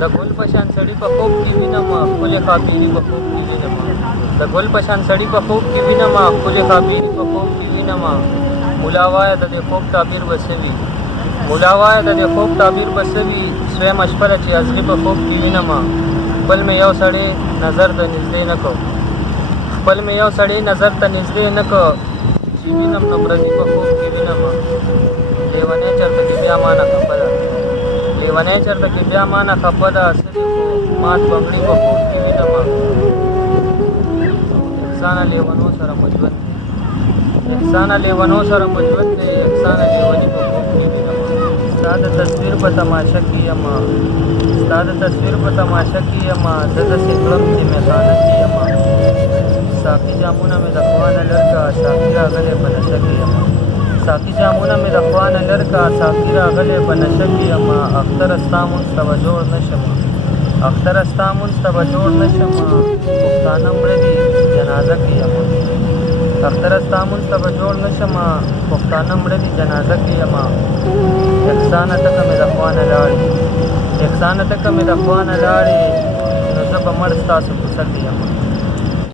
د ګل په شان سړي په خوب کې وینم ښکلې ښاپېري په خوب کې وینم د ګل په شان سړي په خوب کې وینم ښکلې ښاپېري په خوب کې وینم ملا وایه د دې خوب تعبیر به څه وي ملا وایه د دې خوب تعبیر به څه وي سویمه شپه ده چې ازغي په خوب کې وینم خپل مې یو سړی نظر ته نږدې نه کړ خپل مې یو سړی نظر ته نږدې نه کړ چې وینم نو پردي په خوب کې وینم لیونی چېرته کې بیا ما نه خفه ده لیونی چېرته کې بیا ما نه خفه ده څه دي خو مات بنګړي په خوب کې وینم احسانه لیونو سره مو ژوند دی احسانه لیونو سره مو ژوند دی احسانه لیوني په خوب کې وینم ستا د تصویر په تماشه کې یم ستا د تصویر په تماشه کې یم زه داسې کړم چې میخانه کې یم ساقي جامونه مې د خوا نه لر کړه ساقي راغلی په نشه کې یم ساقي جامونه مې د خوا نه لر کړه ساقي راغلی په نشه کې یم اختره ستا مونځ ته به جوړ نه شم اختره ستا مونځ ته به جوړ نه شم پښتانه مړه دي جنازه کې یم اختره ستا مونځ ته به جوړ نه شم پښتانه مړه دي جنازه کې یم احسانه تکه مې د خوا نه لاړې احسانه تکه مې د خوا نه لاړې نو زه به مړ ستاسو کوڅه کې یم